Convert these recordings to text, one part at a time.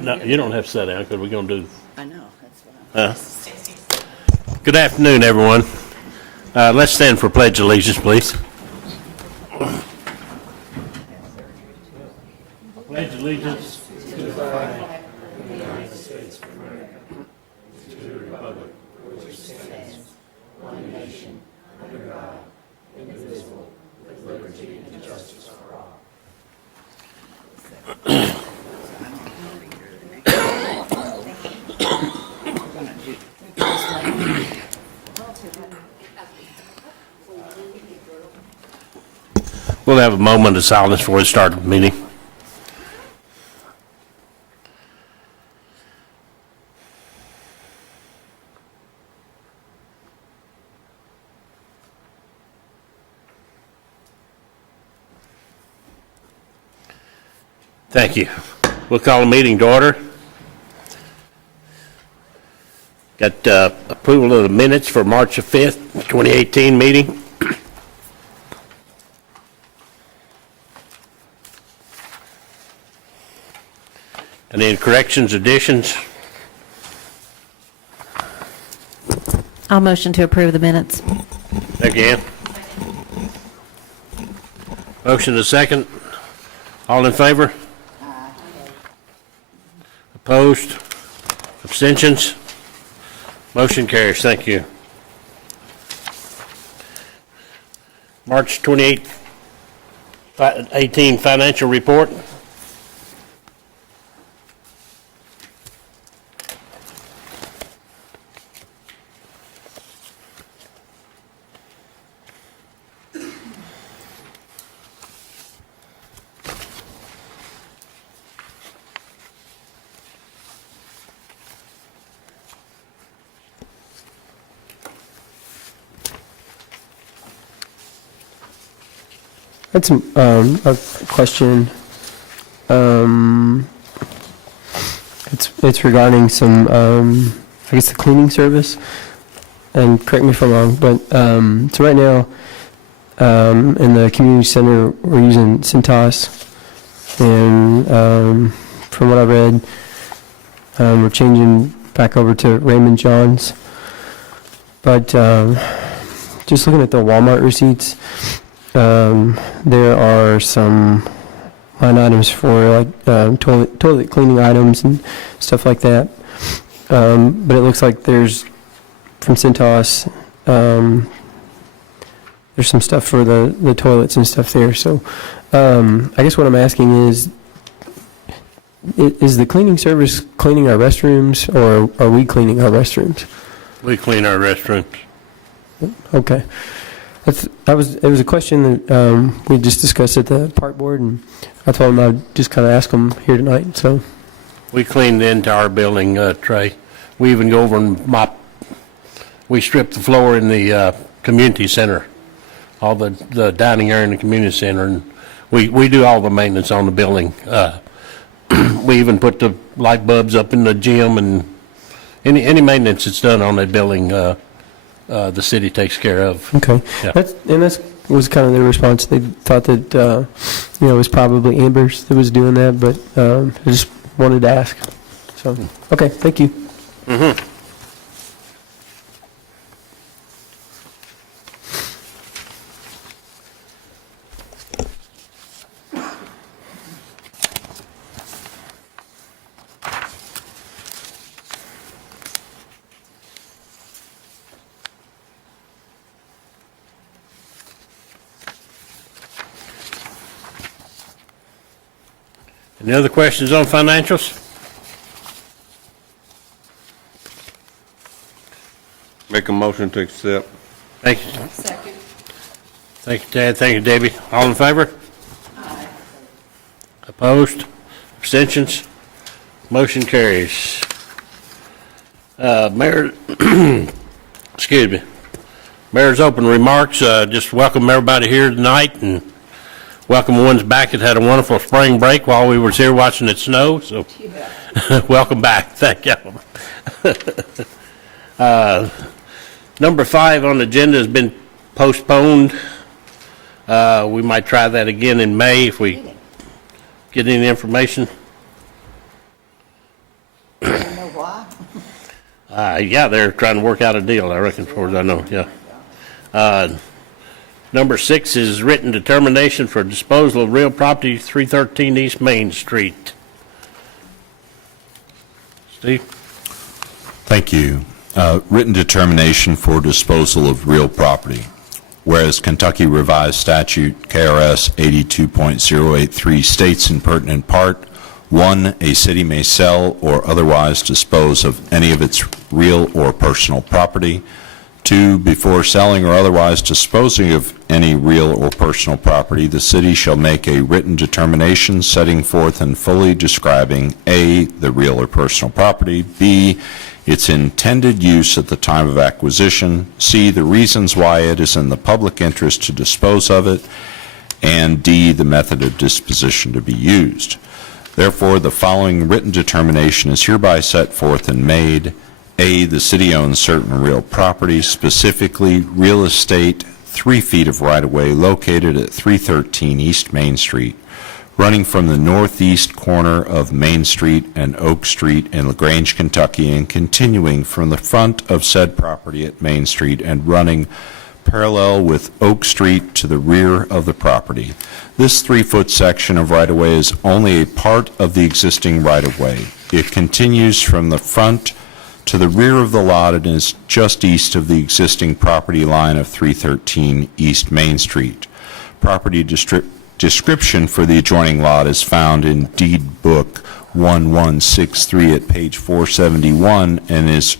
No, you don't have to sit down because we're going to do. I know, that's what Good afternoon, everyone. Let's stand for Pledge of Allegiance, please. Pledge allegiance to the flag of the United States of America, to the republic which stands one nation under God, indivisible, with liberty and justice for all. We'll have a moment of silence before we start the meeting. Thank you. We'll call the meeting to order. Got approval of the minutes for March the 5th, 2018 meeting. Any corrections, additions? I'll motion to approve the minutes. Again. Motion to second. All in favor? Opposed? Abstentions? Motion carries. Thank you. March 28, 18 financial report. I had a question. It's regarding some, I guess, the cleaning service. And correct me if I'm wrong, but so right now in the community center we're using Cintas, and from what I read, we're changing back over to Raymond John's. But just looking at the Walmart receipts. There are some line items for like toilet cleaning items and stuff like that. But it looks like there's from Cintas. There's some stuff for the toilets and stuff there. So I guess what I'm asking is the cleaning service cleaning our restrooms, or are we cleaning our restrooms? We clean our restrooms. Okay. It was a question that we just discussed at the park board, and I told them I'd just kind of ask them here tonight. So We clean the entire building, Trey. We even go over and mop. We strip the floor in the community center, all the dining area in the community center, and we do all the maintenance on the building. We even put the light bulbs up in the gym, and any maintenance that's done on that building, the city takes care of. okay, Yeah. that was kind of their response. They thought that it was probably Amber's that was doing that, but I just wanted to ask. So okay, thank you. Mm-hmm. Any other questions on financials? Make a motion to accept. Thank you. Second. Thank you, Tad. Thank you, Debbie. All in favor? Aye. Opposed? Abstentions? Motion carries. Mayor, excuse me. Mayor's open remarks. Just welcome everybody here tonight, and welcome the ones back that had a wonderful spring break while we were here watching it snow. So, welcome back. Thank you. Number 5 on the agenda has been postponed. We might try that again in May if we get any information. You know why? Yeah, they're trying to work out a deal, I reckon, as far as I know, yeah. Number 6 is written determination for disposal of real property, 313 East Main Street. Steve? Thank you. Written determination for disposal of real property. Whereas Kentucky Revised Statute KRS 82.083 states in pertinent part, 1, a city may sell or otherwise dispose of any of its real or personal property. 2, before selling or otherwise disposing of any real or personal property, the city shall make a written determination setting forth and fully describing A, the real or personal property, B, its intended use at the time of acquisition, C, the reasons why it is in the public interest to dispose of it, and D, the method of disposition to be used. Therefore, the following written determination is hereby set forth and made. A, the city owns certain real property, specifically real estate, 3 feet of right-of-way located at 313 East Main Street, running from the northeast corner of Main Street and Oak Street in Lagrange, Kentucky, and continuing from the front of said property at Main Street and running parallel with Oak Street to the rear of the property. This 3-foot section of right-of-way is only a part of the existing right-of-way. It continues from the front to the rear of the lot and is just east of the existing property line of 313 East Main Street. Property description for the adjoining lot is found in Deed Book 1163 at page 471 and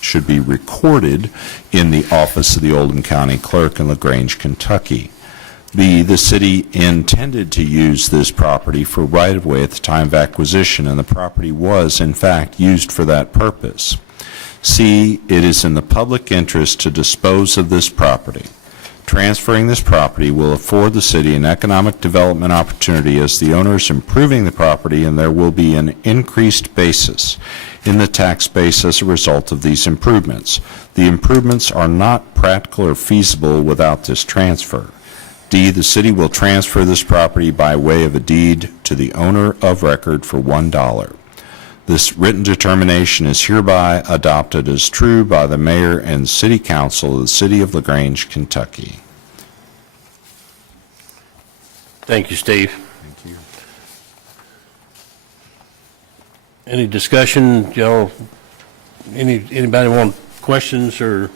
should be recorded in the office of the Oldham County Clerk in LaGrange, Kentucky. B, the city intended to use this property for right-of-way at the time of acquisition, and the property was, in fact, used for that purpose. C, it is in the public interest to dispose of this property. Transferring this property will afford the city an economic development opportunity as the owner is improving the property, and there will be an increased basis in the tax base as a result of these improvements. The improvements are not practical or feasible without this transfer. D, the city will transfer this property by way of a deed to the owner of record for $1. This written determination is hereby adopted as true by the mayor and city council of the city of LaGrange, Kentucky. Thank you, Steve. Thank you. Any discussion, Joe? Anybody want questions or?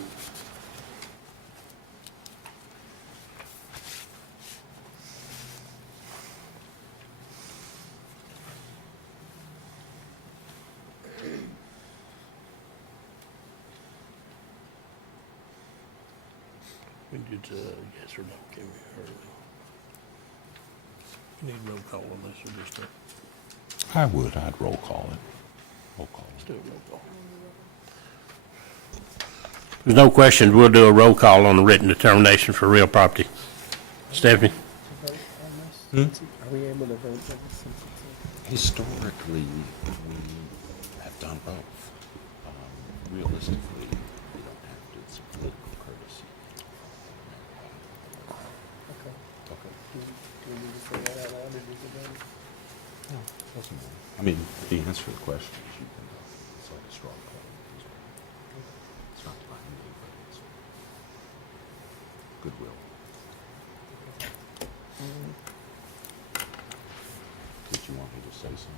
We did yes or no, can we, or you need roll call on this or just I'd roll call it. Roll call let's do a roll call. There's no question, we'll do a roll call on the written determination for real property. Stephanie? Are we able to vote on this? Historically, we have done both. Realistically, we don't have to. It's a political courtesy. Okay. Do we need to say that out loud or just about it? No, doesn't matter. I mean, the answer to the question is you can, it's like a straw poll. It's not binding, but it's goodwill. Did you want me to say something?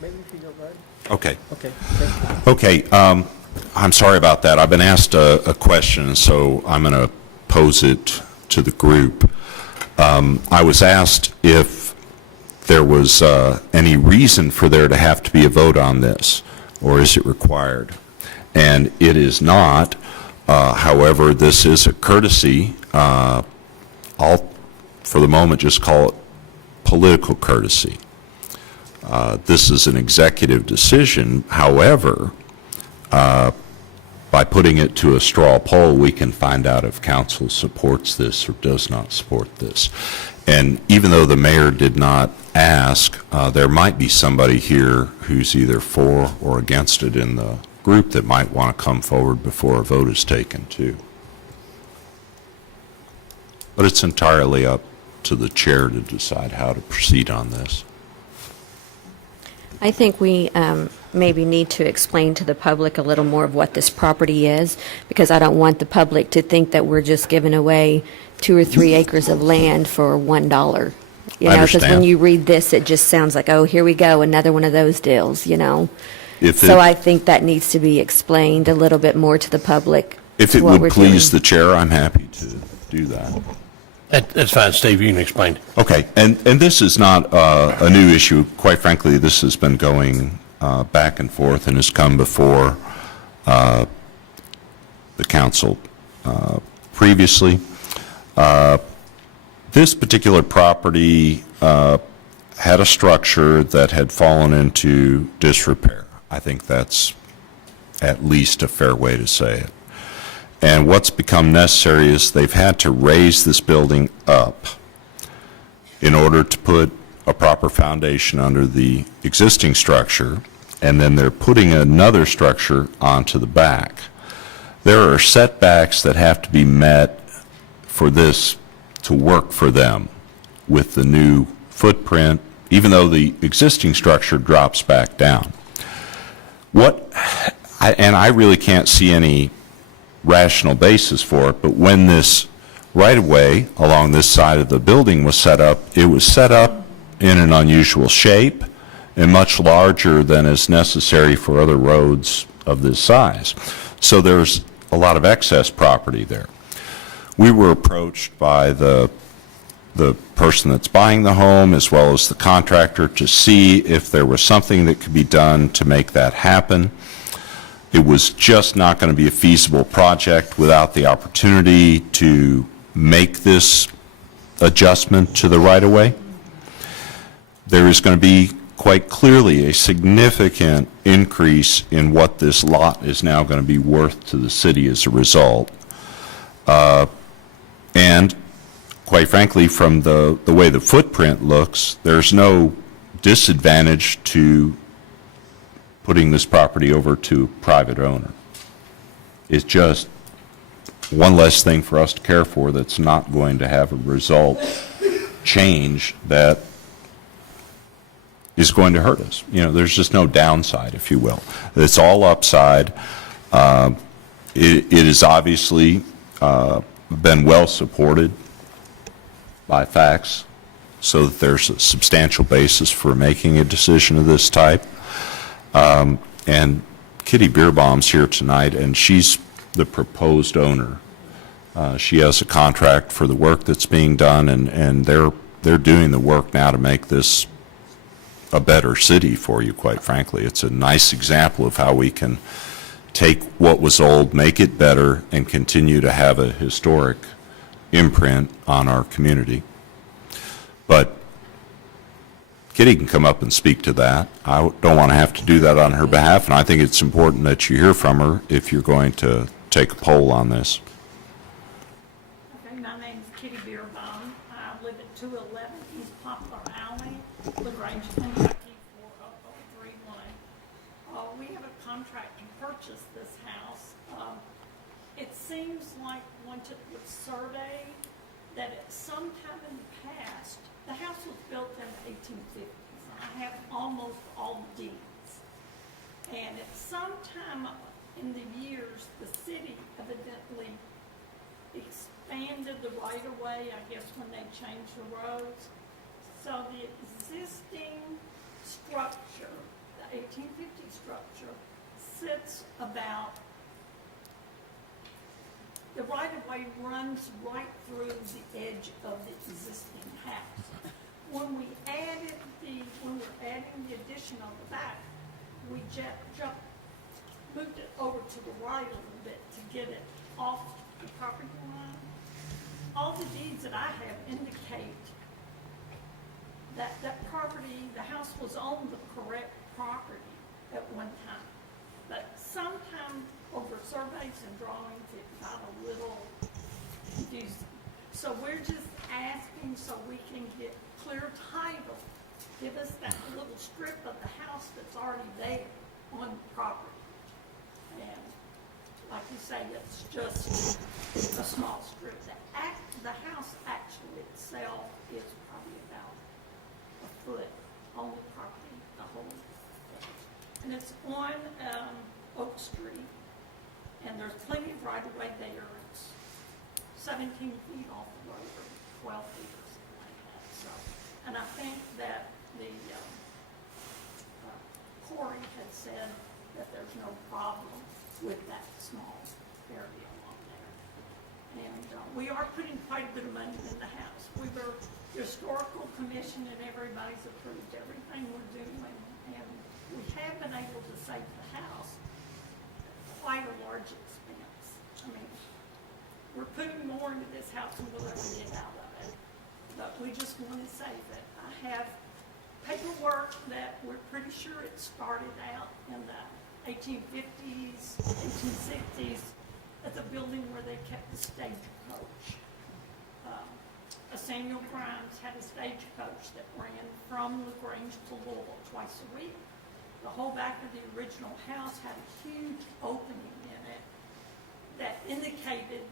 Maybe if you don't mind. Okay. Okay, thank you. Okay, I'm sorry about that. I've been asked a question, so I'm going to pose it to the group. I was asked if there was any reason for there to have to be a vote on this, or is it required? And it is not. However, this is a courtesy. I'll, for the moment, just call it political courtesy. This is an executive decision. However, by putting it to a straw poll, we can find out if council supports this or does not support this. And even though the mayor did not ask, there might be somebody here who's either for or against it in the group that might want to come forward before a vote is taken too. But it's entirely up to the chair to decide how to proceed on this. I think we maybe need to explain to the public a little more of what this property is, because I don't want the public to think that we're just giving away 2 or 3 acres of land for $1. You I know, because when understand. you read this, it just sounds like, oh, here we go, another one of those deals, you know? If So it- I think that needs to be explained a little bit more to the public. If it what we're would please doing. the chair, I'm happy to do that. That's fine, Steve, you can explain. Okay, and this is not a new issue. Quite frankly, this has been going back and forth and has come before the council previously. This particular property had a structure that had fallen into disrepair. I think that's at least a fair way to say it. And what's become necessary is they've had to raise this building up in order to put a proper foundation under the existing structure, and then they're putting another structure onto the back. There are setbacks that have to be met for this to work for them with the new footprint, even though the existing structure drops back down. And I really can't see any rational basis for it, but when this right-of-way along this side of the building was set up, it was set up in an unusual shape and much larger than is necessary for other roads of this size. So there's a lot of excess property there. We were approached by the person that's buying the home as well as the contractor to see if there was something that could be done to make that happen. It was just not going to be a feasible project without the opportunity to make this adjustment to the right-of-way. There is going to be quite clearly a significant increase in what this lot is now going to be worth to the city as a result. And quite frankly, from the way the footprint looks, there's no disadvantage to putting this property over to a private owner. It's just one less thing for us to care for that's not going to have a result change that is going to hurt us. You know, there's just no downside, if you will. It's all upside. It has obviously been well supported by facts, so that there's a substantial basis for making a decision of this type. And Kitty Beerbaum's here tonight, and she's the proposed owner. She has a contract for the work that's being done, and they're doing the work now to make this a better city for you, quite frankly. It's a nice example of how we can take what was old, make it better, and continue to have a historic imprint on our community. But Kitty can come up and speak to that. I don't want to have to do that on her behalf, and I think it's important that you hear from her if you're going to take a poll on this. Okay, my name's Kitty Beerbaum. I live at 211 East Poplar Alley, Lagrange, Kentucky, 40031. We have a contract to purchase this house. It seems like once it was surveyed, that at some time in the past, the house was built in the 1850s. I have almost all the deeds. And at some time in the years, the city evidently expanded the right-of-way, I guess when they changed the roads. So the existing structure, the 1850 structure, sits about, the right-of-way runs right through the edge of the existing house. When we're adding the addition on the back, we moved it over to the right a little bit to get it off the property line. All the deeds that I have indicate that that property, the house was on the correct property at one time. But sometime over surveys and drawings, it got a little confusing. So we're just asking so we can get clear title. Give us that little strip of the house that's already there on the property. And like you say, it's just a small strip. The house actually itself is probably about a foot on the property, the whole And it's on Oak Street, and there's plenty of right-of-way there. It's 17 feet off the road, or 12 feet or something like that. So, and I think that the Corey had said that there's no problem with that small area along there. And we are putting quite a bit of money in the house. We were, the historical commission and everybody's approved everything we're doing, and we have been able to save the house quite a large expense. I mean, we're putting more into this house than we'll ever get out of it, but we just want to save it. I have paperwork that we're pretty sure it started out in the 1850s, 1860s, at the building where they kept the stagecoach. Samuel Grimes had a stagecoach that ran from Lagrange to Louisville twice a week. The whole back of the original house had a huge opening in it that indicated,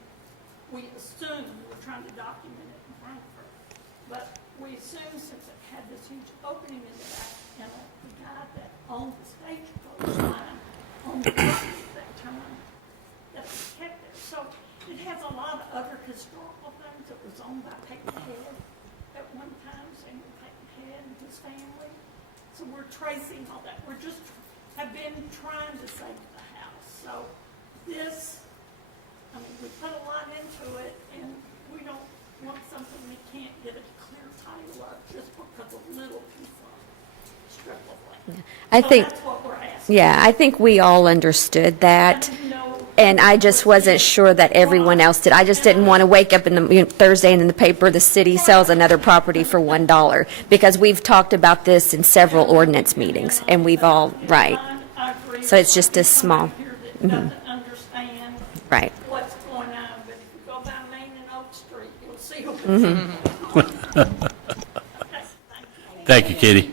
we assumed, we were trying to document it in Frankfurt, but we assumed since it had this huge opening in the back, and the guy that owned the stagecoach line owned the property at that time, that it was kept there. So it has a lot of other historical things. It was owned by Peyton Head at one time, Samuel Peyton Head and his family. So we're tracing all that. We're just have been trying to save the house. So this, I mean, we put a lot into it, and we don't want something we can't get a clear title of just because a little piece of strip of land. I So think, that's what we're asking. yeah, I think we all understood that. And I just wasn't sure that everyone else did. I just didn't want to wake up in the Thursday and in the paper, the city sells another property for $1, because we've talked about this in several ordinance meetings, and we've all, right, I agree. So it's just as small. Somebody here that doesn't understand right. what's going on, but if you go by Main and Oak Street, you'll see what's Mm-hmm. going on. Okay, thank you. Thank you, Kitty.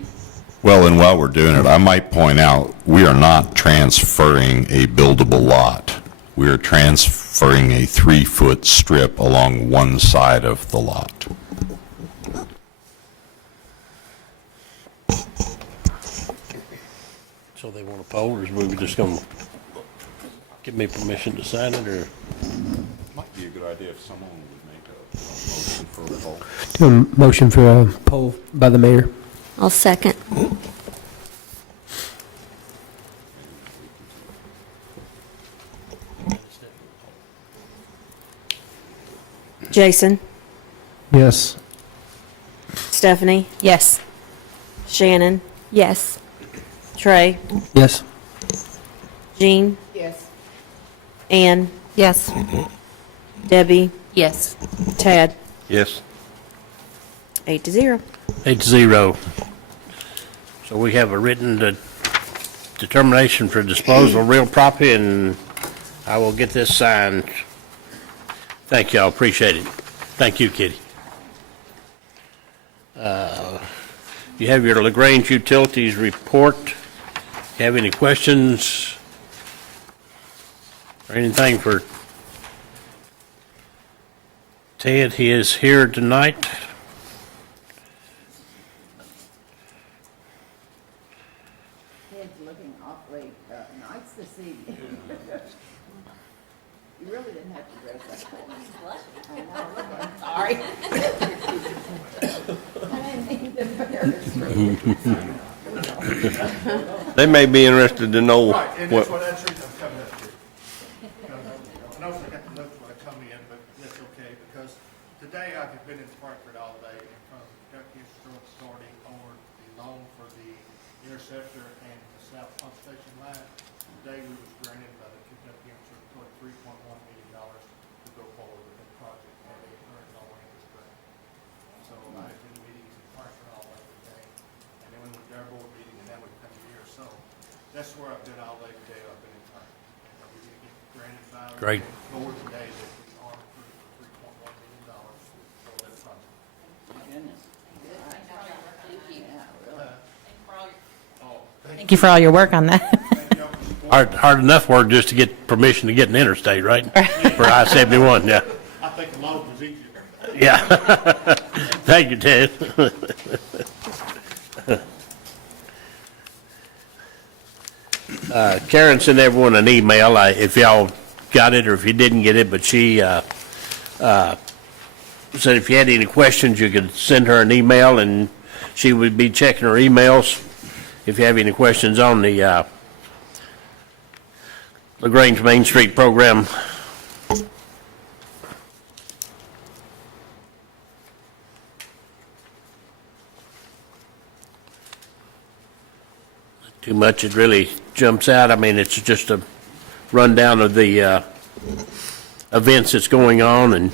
Well, and while we're doing it, I might point out, we are not transferring a buildable lot. We are transferring a 3-foot strip along one side of the lot. So they want a poll, or is we just going to give me permission to sign it, or? Might be a good idea if someone would make a motion for a poll. Motion for a poll by the mayor. I'll second. Jason? Yes. Stephanie? Yes. Shannon? Yes. Trey? Yes. Jean? Yes. Ann? Yes. Debbie? Yes. Tad? Yes. 8-0. 8-0. So we have a written determination for disposal of real property, and I will get this signed. Thank y'all, appreciate it. Thank you, Kitty. You have your Lagrange Utilities report. Have any questions or anything for Ted? He is here tonight. Ted's looking awfully nice this evening. You really didn't have to dress up. I know, look, I'm sorry. I didn't mean to embarrass you. They may be interested to know Right, and what, that's the reason I'm coming up here. I know I got the notes when I come in, but that's okay, because today I've been in Frankfurt all day in front of the Kentucky Historical Authority over the loan for the interceptor and the south pump station line. Today we was granted by the Kentucky Historical Authority $3.1 million to go forward with the project, and they earned no interest rate. So I've been in meetings in Frankfurt all day today, and then we went to our board meeting, and now we come here, so that's where I've been all day today. I've been in Frankfurt. And we're gonna get granted by the Great. board today that we are approved for $3.1 million for that project. My goodness. Yeah, really. Oh, Thank you for all your work on that. thank y'all for supporting. Hard enough work just to get permission to get an interstate, right? For I-71, yeah. I think the loan was easier. Yeah. Thank you, Ted. Karen sent everyone an email, if y'all got it or if you didn't get it, but she said if you had any questions, you could send her an email, and she would be checking her emails if you have any questions on the Lagrange Main Street program. Too much, it really jumps out. I mean, it's just a rundown of the events that's going on, and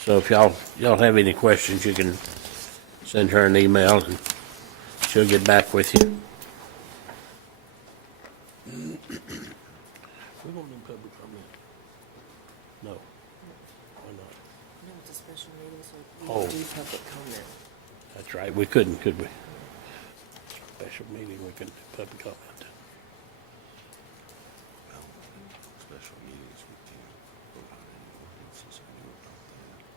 so if y'all have any questions, you can send her an email, and she'll get back with you. We won't do public comment. No. Why not? No, it's a special meeting, so we Oh. can do public comment. That's right, we couldn't, could we? Special meeting, we couldn't do public comment. Special meetings, we can't vote on any ordinances. I knew about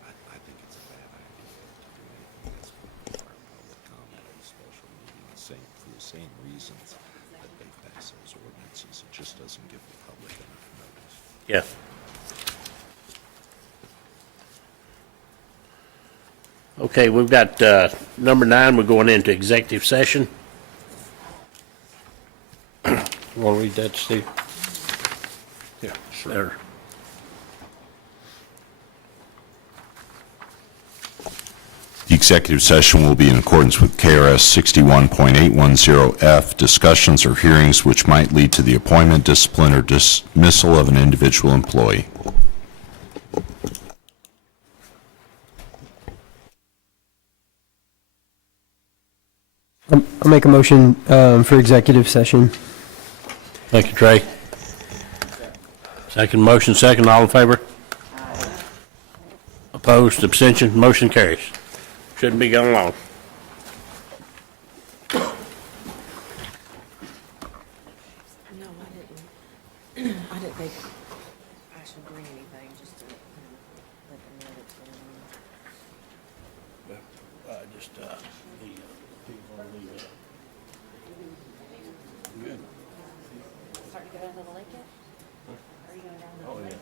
that. I think it's a bad idea to do anything that's going to require public comment at a special meeting, for the same reasons that they pass those ordinances. It just doesn't give the public enough notice. Yeah. Okay, we've got number 9, we're going into executive session. You want to read that, Steve? Yeah, sure. The executive session will be in accordance with KRS 61.810F, discussions or hearings which might lead to the appointment, discipline, or dismissal of an individual employee. I'll make a motion for executive session. Thank you, Trey. Second motion, second, all in favor? Opposed, abstention, motion carries. Shouldn't be going long. No, I didn't. I didn't think I should bring anything, just to, let them know what's going on. Just the people on the. Good. Starting to go down to the lake yet? Are you going down to the lake?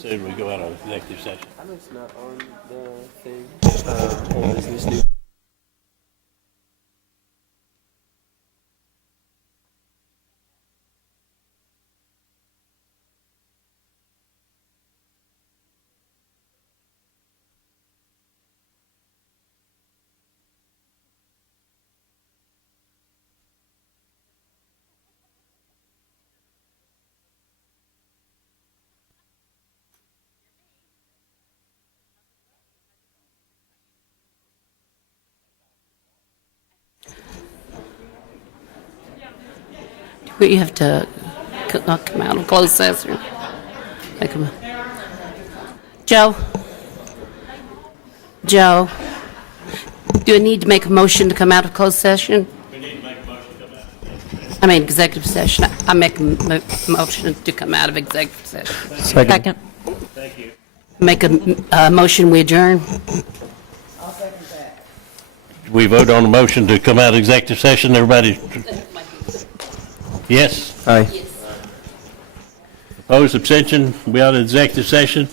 Soon we go out of executive session. It's not on the thing. Old business, new. We have to come out of closed session. Joe? Joe? Do I need to make a motion to come out of closed session? We need to make a motion to come out. I mean, executive session. I make a motion to come out of executive session. Second. Make a motion, we adjourn. We vote on the motion to come out of executive session, everybody? Yes? Aye. Opposed, abstention, we out of executive session.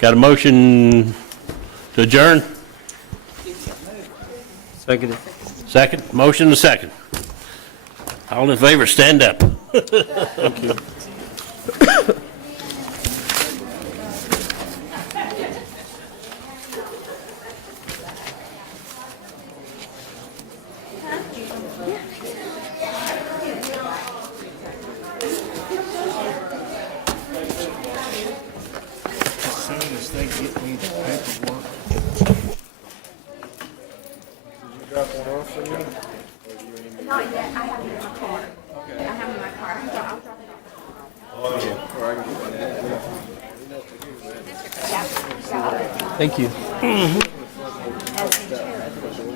Got a motion to adjourn? Second. Second, motion to second. All in favor, stand up. Thank you. As soon as they get me the paperwork. Not yet, I have it in my car. I have it in my car, I'll drop it off. Thank you. As the chair.